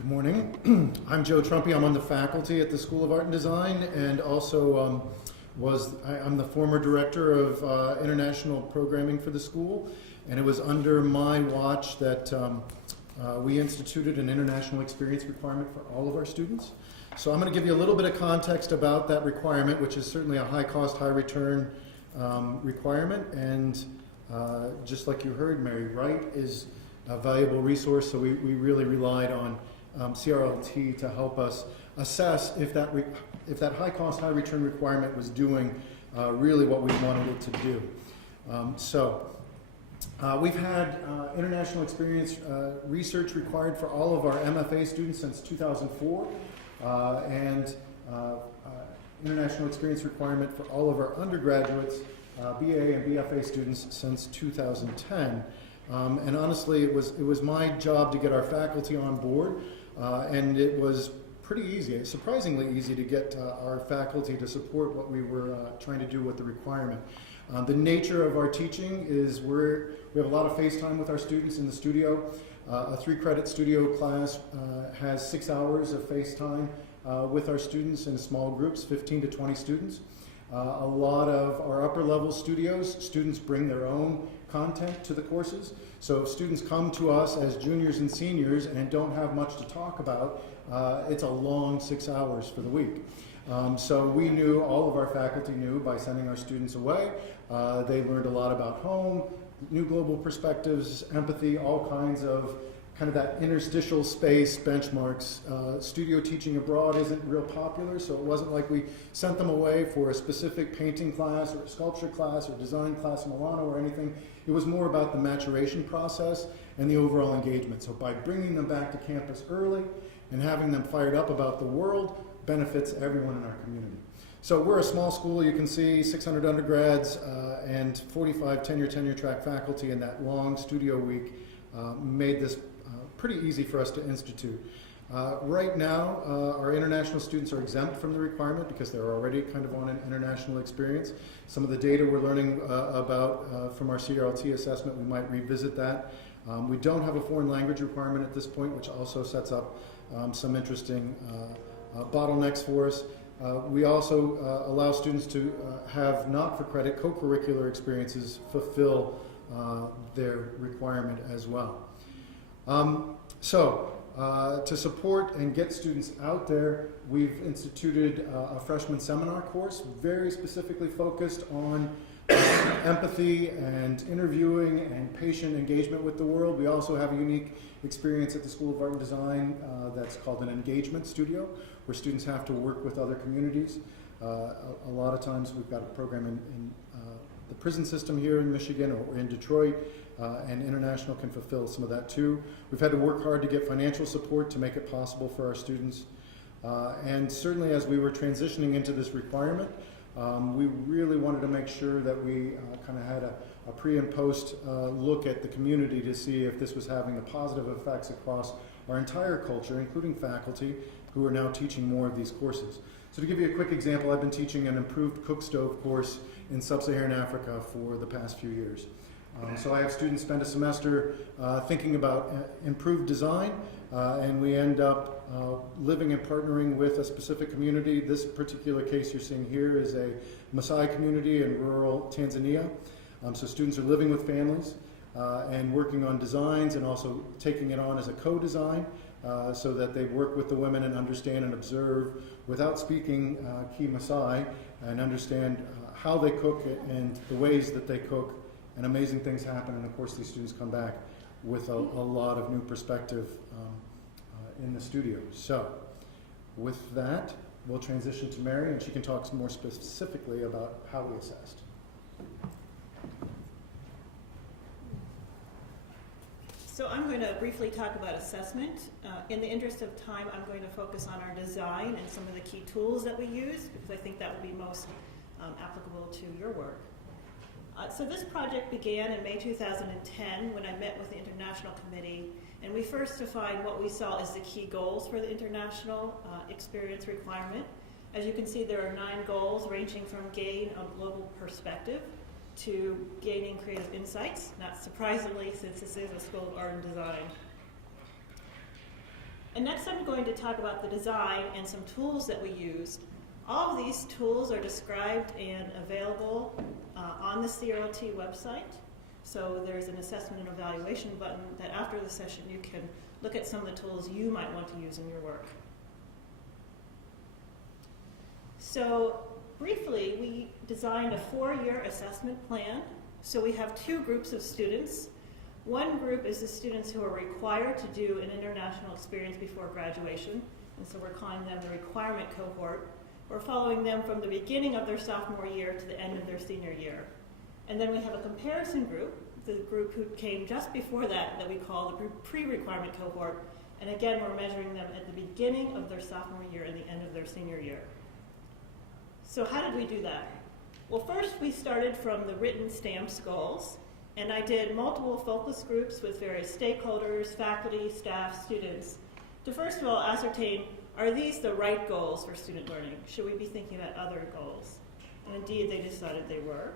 Good morning. I'm Joe Trumpey. I'm on the faculty at the School of Art and Design, and also I'm the former director of international programming for the school, and it was under my watch that we instituted an international experience requirement for all of our students. So I'm going to give you a little bit of context about that requirement, which is certainly a high cost, high return requirement, and just like you heard, Mary, Wright is a valuable resource, so we really relied on CRLT to help us assess if that high cost, high return requirement was doing really what we wanted it to do. We've had international experience research required for all of our MFA students since 2004, and international experience requirement for all of our undergraduates, BA and BFA students since 2010. And honestly, it was my job to get our faculty on board, and it was pretty easy, surprisingly easy to get our faculty to support what we were trying to do with the requirement. The nature of our teaching is we have a lot of face time with our students in the studio. A 3-credit studio class has 6 hours of face time with our students in small groups, 15 to 20 students. A lot of our upper level studios, students bring their own content to the courses. So if students come to us as juniors and seniors and don't have much to talk about, it's a long 6 hours for the week. So we knew, all of our faculty knew by sending our students away, they learned a lot about home, new global perspectives, empathy, all kinds of kind of that interstitial space benchmarks. Studio teaching abroad isn't real popular, so it wasn't like we sent them away for a specific painting class or a sculpture class or design class in Milano or anything. It was more about the maturation process and the overall engagement. So by bringing them back to campus early and having them fired up about the world benefits everyone in our community. So we're a small school, you can see 600 undergrads and 45 tenure track faculty, and that long studio week made this pretty easy for us to institute. Right now, our international students are exempt from the requirement because they're already kind of on an international experience. Some of the data we're learning about from our CRLT assessment, we might revisit that. We don't have a foreign language requirement at this point, which also sets up some interesting bottlenecks for us. We also allow students to have not-for-credit co-curricular experiences fulfill their requirement as well. To support and get students out there, we've instituted a freshman seminar course very specifically focused on empathy and interviewing and patient engagement with the world. We also have a unique experience at the School of Art and Design that's called an engagement studio, where students have to work with other communities. A lot of times we've got a program in the prison system here in Michigan or in Detroit, and international can fulfill some of that too. We've had to work hard to get financial support to make it possible for our students. And certainly as we were transitioning into this requirement, we really wanted to make sure that we kind of had a pre and post look at the community to see if this was having the positive effects across our entire culture, including faculty who are now teaching more of these courses. So to give you a quick example, I've been teaching an improved cook stove course in sub-Saharan Africa for the past few years. So I have students spend a semester thinking about improved design, and we end up living and partnering with a specific community. This particular case you're seeing here is a Maasai community in rural Tanzania. So students are living with families and working on designs and also taking it on as a co-design so that they work with the women and understand and observe without speaking Key Maasai and understand how they cook and the ways that they cook. And amazing things happen, and of course these students come back with a lot of new perspective in the studio. So with that, we'll transition to Mary, and she can talk more specifically about how we assessed. So I'm going to briefly talk about assessment. In the interest of time, I'm going to focus on our design and some of the key tools that we use, because I think that will be most applicable to your work. So this project began in May 2010 when I met with the International Committee, and we first defined what we saw as the key goals for the international experience requirement. As you can see, there are 9 goals ranging from gain a global perspective to gaining creative insights, not surprisingly since this is a School of Art and Design. And next I'm going to talk about the design and some tools that we used. All of these tools are described and available on the CRLT website. So there's an assessment and evaluation button that after the session you can look at some of the tools you might want to use in your work. So briefly, we designed a 4-year assessment plan. So we have 2 groups of students. One group is the students who are required to do an international experience before graduation, and so we're calling them the requirement cohort. We're following them from the beginning of their sophomore year to the end of their senior year. And then we have a comparison group, the group who came just before that, that we call the pre-requirement cohort, and again we're measuring them at the beginning of their sophomore year and the end of their senior year. So how did we do that? Well, first we started from the written STAMPS goals. And I did multiple focus groups with various stakeholders, faculty, staff, students, to first of all ascertain, are these the right goals for student learning? Should we be thinking about other goals? And indeed, they decided they were.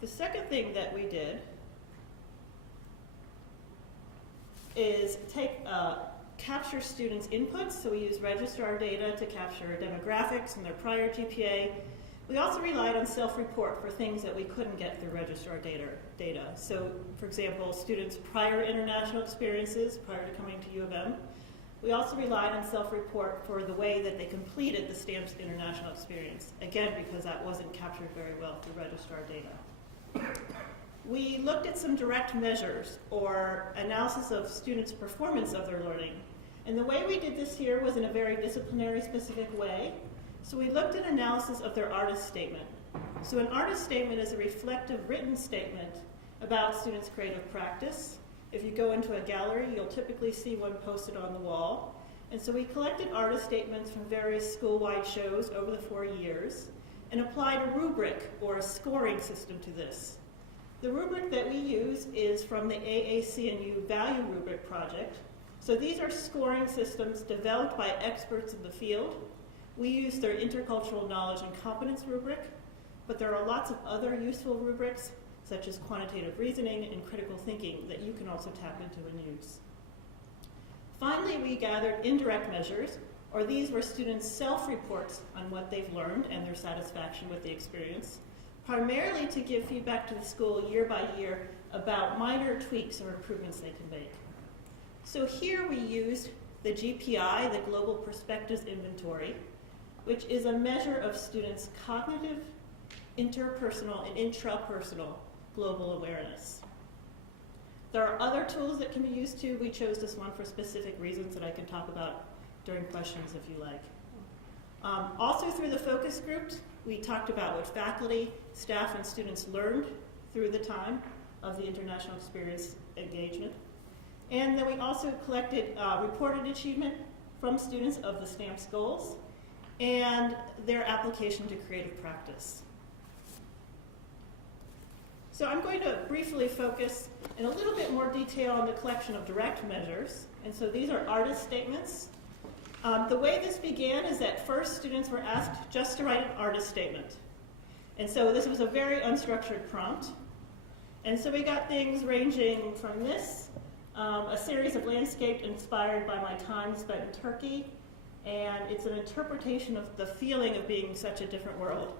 The second thing that we did is capture students' inputs. So we used registrar data to capture demographics and their prior GPA. We also relied on self-report for things that we couldn't get through registrar data. So, for example, students' prior international experiences prior to coming to U of M. We also relied on self-report for the way that they completed the STAMPS international experience, again, because that wasn't captured very well through registrar data. We looked at some direct measures or analysis of students' performance of their learning. And the way we did this here was in a very disciplinary specific way. So we looked at analysis of their artist statement. So an artist statement is a reflective written statement about students' creative practice. If you go into a gallery, you'll typically see one posted on the wall. And so we collected artist statements from various school-wide shows over the 4 years and applied a rubric or a scoring system to this. The rubric that we use is from the AAC&U Value Rubric project. So these are scoring systems developed by experts in the field. We use their intercultural knowledge and competence rubric, but there are lots of other useful rubrics, such as quantitative reasoning and critical thinking, that you can also tap into and use. Finally, we gathered indirect measures, or these were students' self-reports on what they've learned and their satisfaction with the experience, primarily to give feedback to the school year by year about minor tweaks or improvements they can make. So here we used the GPI, the Global Perspectives Inventory, which is a measure of students' cognitive, interpersonal, and intrapersonal global awareness. There are other tools that can be used too. We chose this one for specific reasons that I can talk about during questions if you like. Also through the focus groups, we talked about what faculty, staff, and students learned through the time of the international experience engagement. And then we also collected reported achievement from students of the STAMPS goals and their application to creative practice. So I'm going to briefly focus in a little bit more detail on the collection of direct measures. And so these are artist statements. The way this began is that first students were asked just to write an artist statement. And so this was a very unstructured prompt. And so we got things ranging from this, a series of landscapes inspired by my time spent in Turkey, and it's an interpretation of the feeling of being such a different world.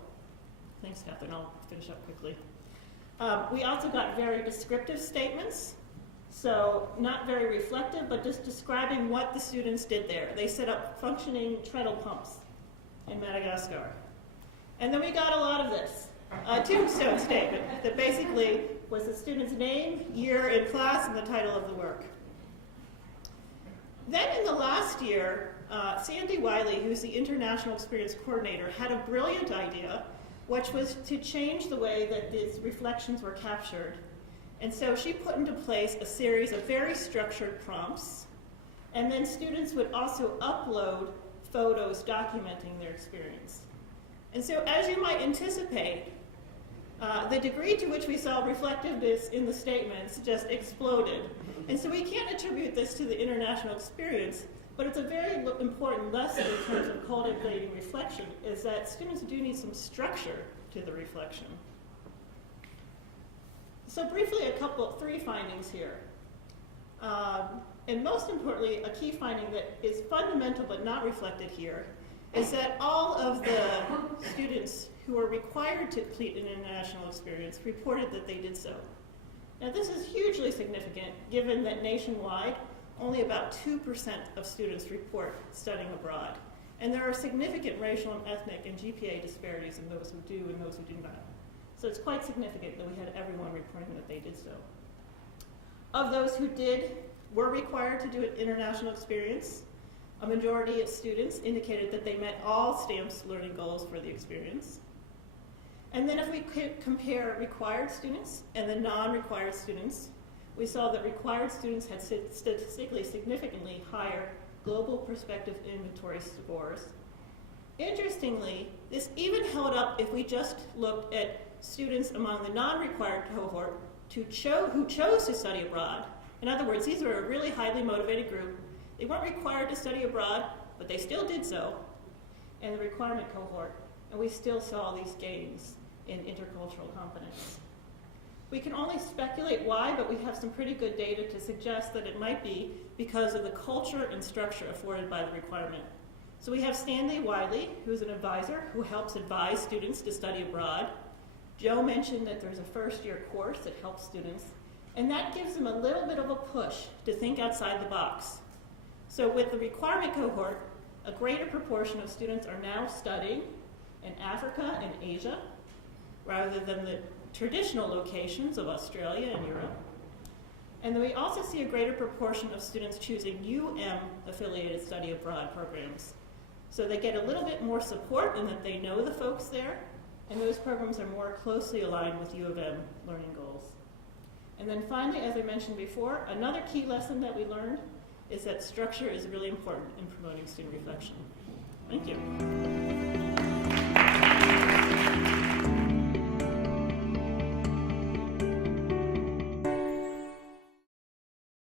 Thanks, Catherine. I'll finish up quickly. We also got very descriptive statements, so not very reflective, but just describing what the students did there. They set up functioning treadle pumps in Madagascar. And then we got a lot of this, a tombstone statement that basically was the student's name, year in class, and the title of the work. Then in the last year, Sandy Wiley, who's the International Experience Coordinator, had a brilliant idea, which was to change the way that these reflections were captured. And so she put into place a series of very structured prompts, and then students would also upload photos documenting their experience. And so as you might anticipate, the degree to which we saw reflectiveness in the statements just exploded. And so we can't attribute this to the international experience, but it's a very important lesson in terms of cultivating reflection, is that students do need some structure to the reflection. So briefly, three findings here. And most importantly, a key finding that is fundamental but not reflected here is that all of the students who were required to complete an international experience reported that they did so. Now this is hugely significant given that nationwide, only about 2% of students report studying abroad. And there are significant racial and ethnic and GPA disparities in those who do and those who do not. So it's quite significant that we had everyone reporting that they did so. Of those who were required to do an international experience, a majority of students indicated that they met all STAMP's learning goals for the experience. And then if we compare required students and the non-required students, we saw that required students had statistically significantly higher global perspective inventory scores. Interestingly, this even held up if we just looked at students among the non-required cohort who chose to study abroad. In other words, these were a really highly motivated group. They weren't required to study abroad, but they still did so in the requirement cohort, and we still saw these gains in intercultural competence. We can only speculate why, but we have some pretty good data to suggest that it might be because of the culture and structure afforded by the requirement. So we have Stanley Wiley, who's an advisor who helps advise students to study abroad. Joe mentioned that there's a first-year course that helps students, and that gives them a little bit of a push to think outside the box. So with the requirement cohort, a greater proportion of students are now studying in Africa and Asia, rather than the traditional locations of Australia and Europe. And then we also see a greater proportion of students choosing UM-affiliated study abroad programs. So they get a little bit more support in that they know the folks there, and those programs are more closely aligned with U of M learning goals. And then finally, as I mentioned before, another key lesson that we learned is that structure is really important in promoting student reflection. Thank you.